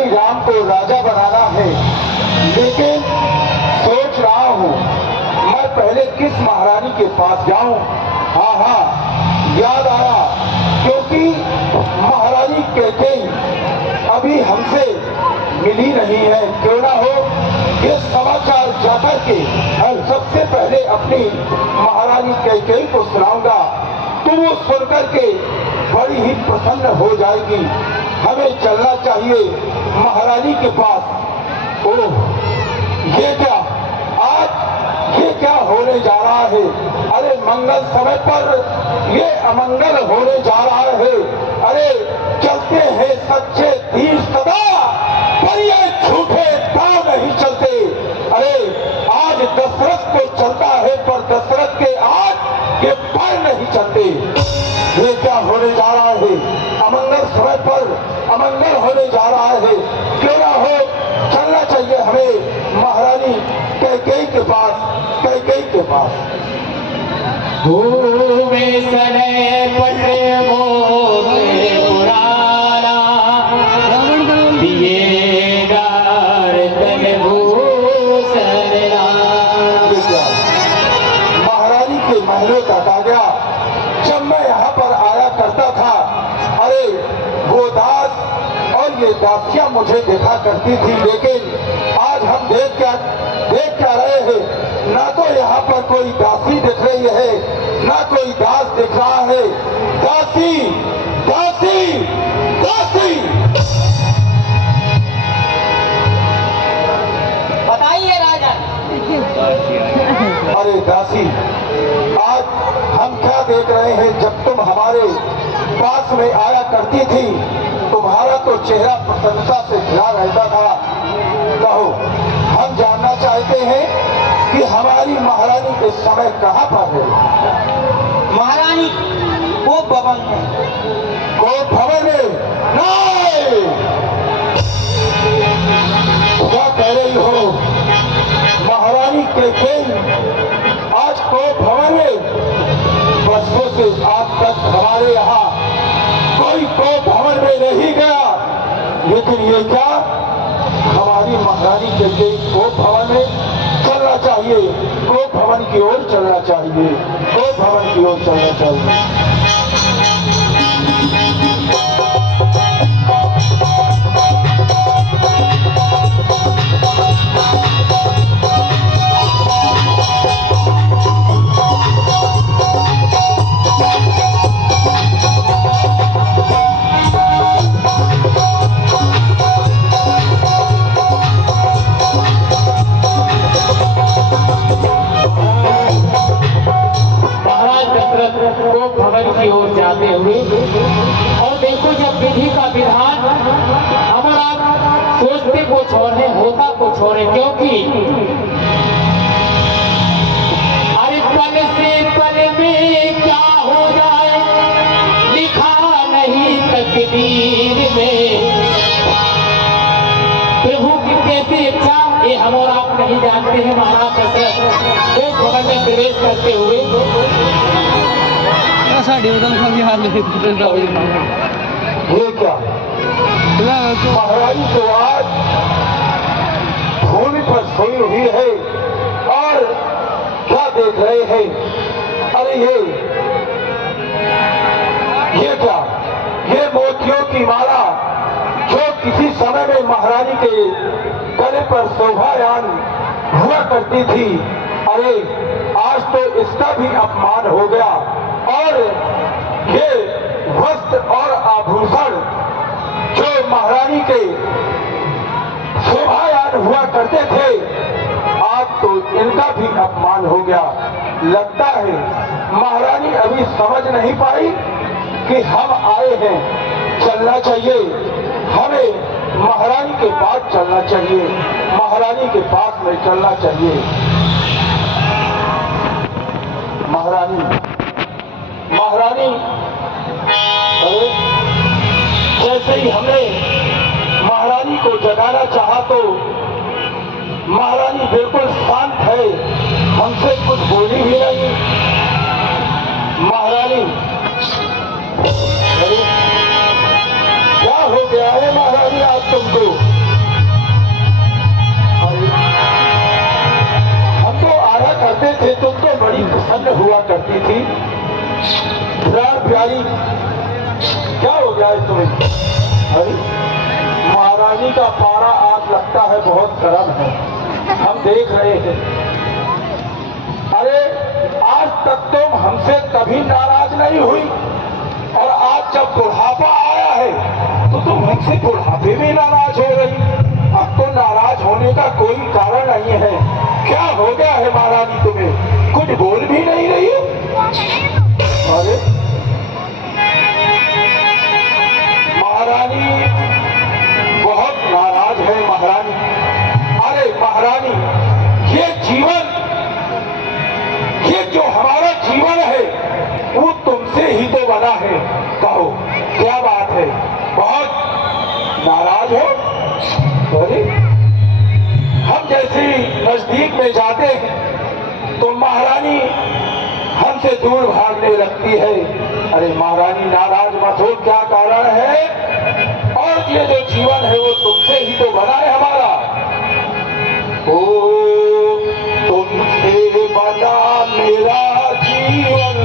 राम को राजा बनाना है, लेकिन सोच रहा हूँ मैं पहले किस महारानी के पास जाऊं। हाँ, याद आया, क्योंकि महारानी कैकेयी अभी हमसे मिली नहीं है। क्यों ना हो, ये समाचार जाकर के सबसे पहले अपनी महारानी कैकेयी को सुनाऊंगा, तो वो सुनकर के बड़ी ही प्रसन्न हो जाएगी। हमें चलना चाहिए महारानी के पास। ओह, ये क्या होने जा रहा है? अरे मंगल समय पर ये अमंगल होने जा रहा है। अरे चलते हैं सच्चे तीर सदा, पर ये झूठे दांव नहीं चलते। अरे आज दशरथ को चलता है, पर दशरथ के आज ये पैर नहीं चलते। ये क्या होने जा रहा है? अमंगल समय पर अमंगल होने जा रहा है। क्यों ना हो, चलना चाहिए हमें महारानी कैकेयी के पास, कैकेयी के पास। महारानी के महलों तक आ गया। जब मैं यहाँ पर आया करता था, अरे वो दास और ये दासियां मुझे देखा करती थी, लेकिन आज हम देख क्या रहे हैं? ना तो यहाँ पर कोई दासी दिख रही है, ना कोई दास दिख रहा है। दासी, दासी, दासी, बताइए राजा। अरे दासी, आज हम क्या देख रहे हैं? जब तुम हमारे पास में आया करती थी, तुम्हारा तो चेहरा प्रसन्नता से खिला रहता था। कहो, हम जानना चाहते हैं कि हमारी महारानी इस समय कहाँ पर है? महारानी वो भवन में। वो भवन में? नहीं, क्या कह रही हो? महारानी कैकेयी आज को भवन में? वर्षों से आज तक हमारे यहाँ कोई को भवन में नहीं गया, लेकिन ये क्या, हमारी महारानी कैकेयी को भवन में चलना चाहिए, को भवन की ओर चलना चाहिए, को भवन की ओर चलना चाहिए। भवन की ओर जाते हुए, और देखो जब विधि का विधान हमारा सोचते कुछ और है, होता कुछ और है। क्योंकि अरे पल से पल में क्या हो जाए, लिखा नहीं तकदीर में। प्रभु की कैसी इच्छा ये हम और आप नहीं जानते हैं। महाराज दशरथ वो भवन में प्रवेश करते हुए ये क्या, महारानी तो आज भूमि पर सोई हुई है, और क्या देख रहे हैं? अरे ये क्या, ये मोतियों की माला जो किसी समय में महारानी के गले पर शोभायान हुआ करती थी। अरे आज तो इसका भी अपमान हो गया, और ये वस्त्र और आभूषण जो महारानी के शोभायान हुआ करते थे, आज तो इनका भी अपमान हो गया। लगता है महारानी अभी समझ नहीं पाई कि हम आए हैं। चलना चाहिए हमें, महारानी के पास चलना चाहिए, महारानी के पास में चलना चाहिए। महारानी, अरे जैसे ही हमने महारानी को जगाना चाहा, तो महारानी बिल्कुल शांत है, हमसे कुछ बोली भी नहीं। महारानी, अरे क्या हो गया है महारानी आज तुमको? है बहुत गर्म है, हम देख रहे हैं। अरे आज तक तुम हमसे कभी नाराज नहीं हुई, और आज जब बुढ़ापा आया है तो तुम हमसे बुढ़ापे में नाराज हो रही। अब तो नाराज होने का कोई कारण नहीं है। क्या हो गया है महारानी, तुम्हें कुछ बोल भी नहीं रही हो? अरे महारानी बहुत नाराज है महारानी। अरे महारानी, ये जीवन, ये जो हमारा जीवन है वो तुमसे ही तो बना है। कहो क्या बात है, बहुत नाराज हो? अरे हम जैसे नजदीक में जाते हैं तो महारानी हमसे दूर भागने लगती है। अरे महारानी नाराज मत हो, क्या कारण है? और ये जो जीवन है वो तुमसे ही तो बना है हमारा। ओ तुमसे बना मेरा जीवन,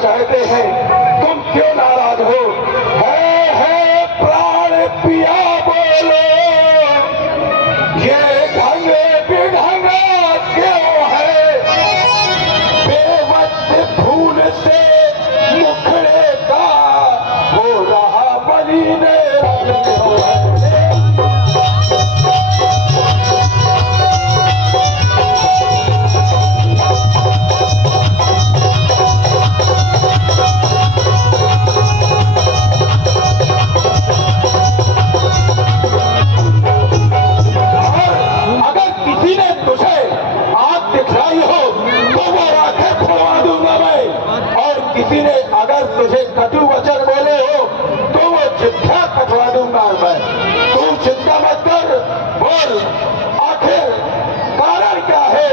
चाहते हैं तुम क्यों नाराज हो? है प्राण पिया बोलो, ये ढंग बिढंगा क्यों है? बेवक्त फूल से मुखड़े का हो रहा बली ने किसी ने अगर तुझे कटु वचन बोले हो तो वो चिट्ठा कटवा दूंगा मैं। तू चिंता मत कर, बोल आखिर कारण क्या है,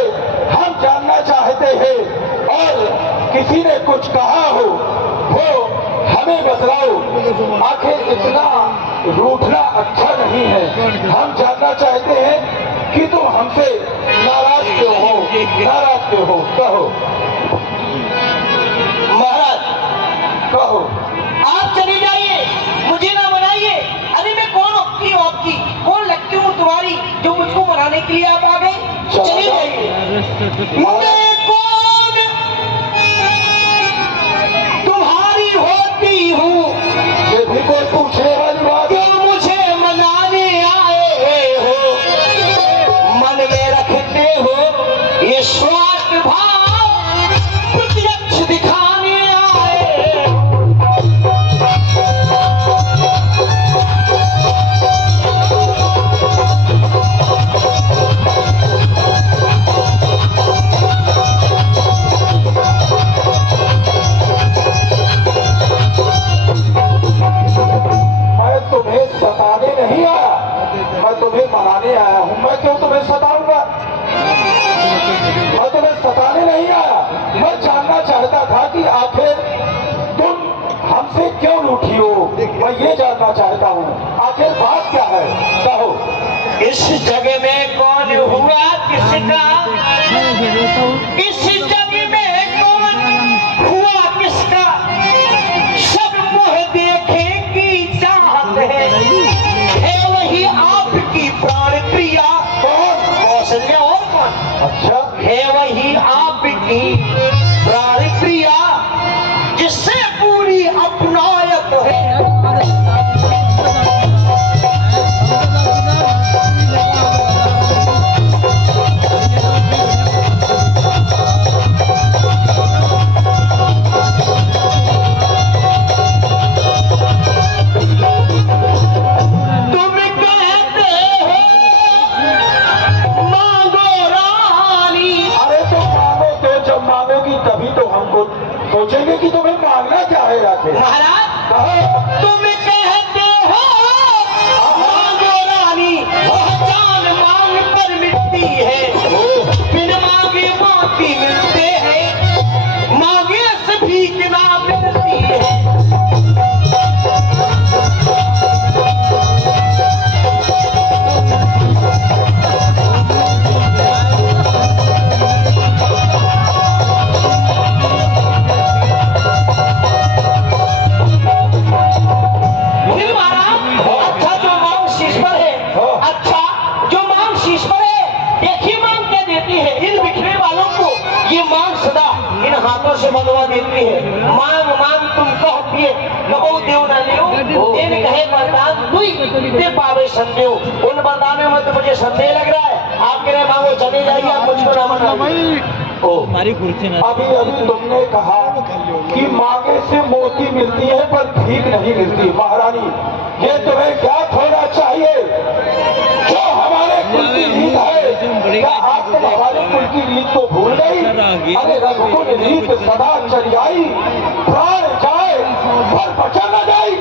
हम जानना चाहते हैं। और किसी ने कुछ कहा हो वो हमें बतलाओ। आखिर इतना रूठना अच्छा नहीं है। हम जानना चाहते हैं कि तुम हमसे नाराज क्यों हो, नाराज क्यों हो, कहो महाराज। कहो। आप चली जाइए, मुझे ना बनाइए। अरे मैं कौन होती हूँ आपकी, कौन लगती हूँ तुम्हारी जो मुझको मनाने के लिए आप आ गए? चली जाइए। मैं कौन तुम्हारी होती हूँ, ये भी कोई पूछने वाली बात है? क्यों मुझे मनाने आए हो? मन में रखते हो ये स्वार्थ भाव, प्रत्यक्ष दिखाने आए। मैं तुम्हें सताने नहीं आया, मैं तुम्हें मनाने आया हूँ। मैं क्यों तुम्हें सताऊंगा? ये जानना चाहता हूँ, आखिर बात क्या है, कहो। इस जग में कौन हुआ किसका, इस जग में कौन हुआ किसका, सब मोह देखे की चाहत है वही आपकी प्राण प्रिया। कौन? कौशल्या और कौन? अच्छा, है वही आपकी प्राण प्रिया जिससे पूरी अपनायत है। तभी तो हमको सोचेंगे कि तुम्हें मांगना क्या है आखिर। महाराज, कहो। तुम कहते हो मांगो रानी, वह जान मांग पर मिटती है, बिन मांगे मोती मिलते हैं, मांगे से भीख ना मिलती है। हाथों से मंगवा देती है, मांग मांग तुम कहती है, कबो देव न लियो, देन कहे वरदान दुई दे पावे संदेव। उन वरदानों में तो मुझे संदेह लग रहा है, आप कह रहे मांगो चले जाइए, आप मुझको ना मनाइए। हमारी कुर्सी ना अभी अभी तुमने कहा कि मांगे से मोती मिलती है पर भीख नहीं मिलती। महारानी, ये तुम्हें ज्ञात होना चाहिए, जो हमारे कुल की रीत है, क्या आप तुम हमारे कुल की रीत को भूल गई? अरे रघुकुल रीत सदा चली आई, प्राण जाए पर बचा न जाए।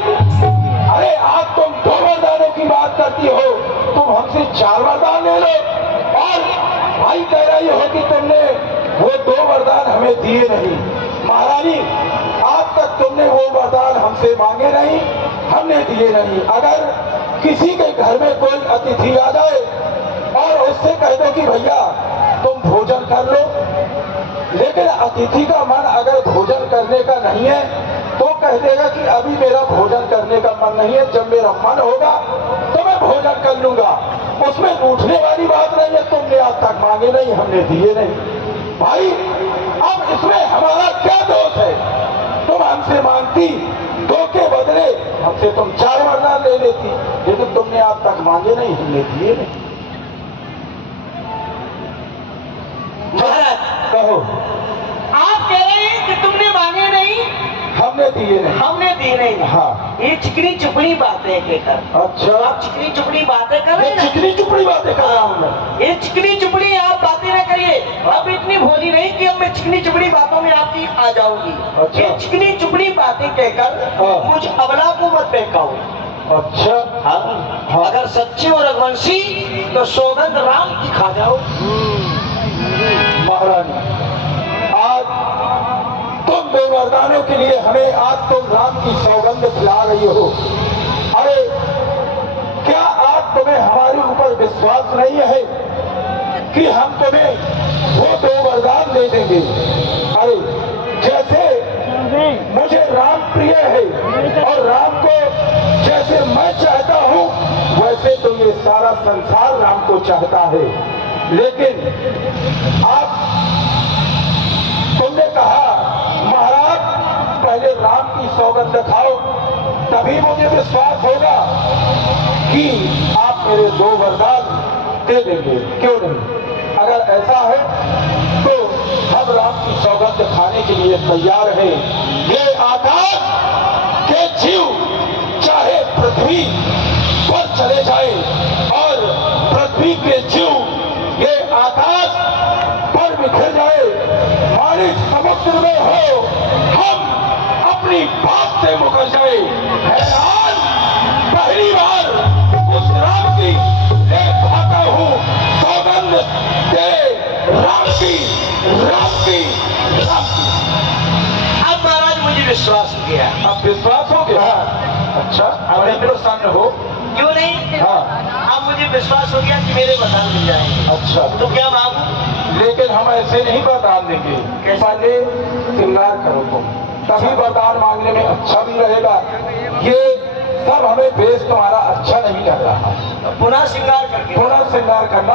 अरे आज तुम 2 वरदानों की बात करती हो, तुम हमसे 4 वरदान ले लो, और भाई कह रही हो कि तुमने वो 2 वरदान हमें दिए नहीं। महारानी, आज तक तुमने वो वरदान हमसे मांगे नहीं, हमने दिए नहीं। अगर किसी के घर में कोई अतिथि आ जाए और उससे कह दो कि भैया तुम भोजन कर लो, लेकिन अतिथि का मन अगर भोजन करने का नहीं है तो कह देगा कि अभी मेरा भोजन करने का मन नहीं है, जब मेरा मन होगा तो मैं भोजन कर लूंगा। उसमें रूठने वाली बात नहीं है, तुमने आज तक मांगे नहीं, हमने दिए नहीं। भाई, अब इसमें हमारा क्या दोष है? तुम हमसे मांगती 2 के बदले हमसे तुम 4 वरदान ले लेती, लेकिन तुमने आज तक मांगे नहीं, हमने दिए नहीं। महाराज, कहो। आप कह रहे हैं कि तुमने मांगे नहीं, हमने दिए नहीं। हमने दिए नहीं। हाँ, ये चिकनी चुपड़ी बातें कहकर। अच्छा, आप चिकनी चुपड़ी बातें कर रहे हैं ना? चिकनी चुपड़ी बातें कर रहा हूँ मैं। ये चिकनी चुपड़ी आप बातें न करिए, अब इतनी भोली नहीं कि अब मैं चिकनी चुपड़ी बातों में आपकी आ जाऊंगी। अच्छा। ये चिकनी चुपड़ी बातें कहकर हाँ। मुझ अबला को मत बहकाओ। अच्छा, हाँ। अगर सच्चे हो रघुवंशी तो सौगंध राम की खा जाओ। महारानी, आज तुम 2 वरदानों के लिए हमें आज तुम राम की सौगंध खिला रही हो। अरे क्या आज तुम्हें हमारे ऊपर विश्वास नहीं है कि हम तुम्हें वो 2 वरदान दे देंगे? अरे जैसे मुझे राम प्रिय है और राम को जैसे मैं चाहता हूँ, वैसे तो ये सारा संसार राम को चाहता है। लेकिन आप तुमने कहा महाराज पहले राम की सौगंध खाओ, तभी मुझे विश्वास होगा कि आप मेरे 2 वरदान दे देंगे। क्यों नहीं? अगर ऐसा है तो हम राम की सौगंध खाने के लिए तैयार हैं। ये आकाश के जीव चाहे पृथ्वी पर चले जाए और पृथ्वी के जीव ये आकाश पर बिखर जाए, मानिक समुद्र में हो, हम अपनी बात से मुकर जाए। हैरान पहली बार उस राम की एक खाता हूँ सौगंध दे, राम की, राम की, राम की। अब महाराज मुझे विश्वास हो गया। अब विश्वास हो गया? अच्छा, अब नहीं प्रसन्न हो? क्यों नहीं? हाँ। अब मुझे विश्वास हो गया कि मेरे वरदान मिल जाएंगे। अच्छा, तो क्या मांगू? लेकिन हम ऐसे नहीं वरदान देंगे, पहले श्रृंगार करो तुम, तभी वरदान मांगने में अच्छा भी रहेगा। ये सब हमें बेस तुम्हारा अच्छा नहीं लग रहा। पुनः श्रृंगार करके थोड़ा श्रृंगार करना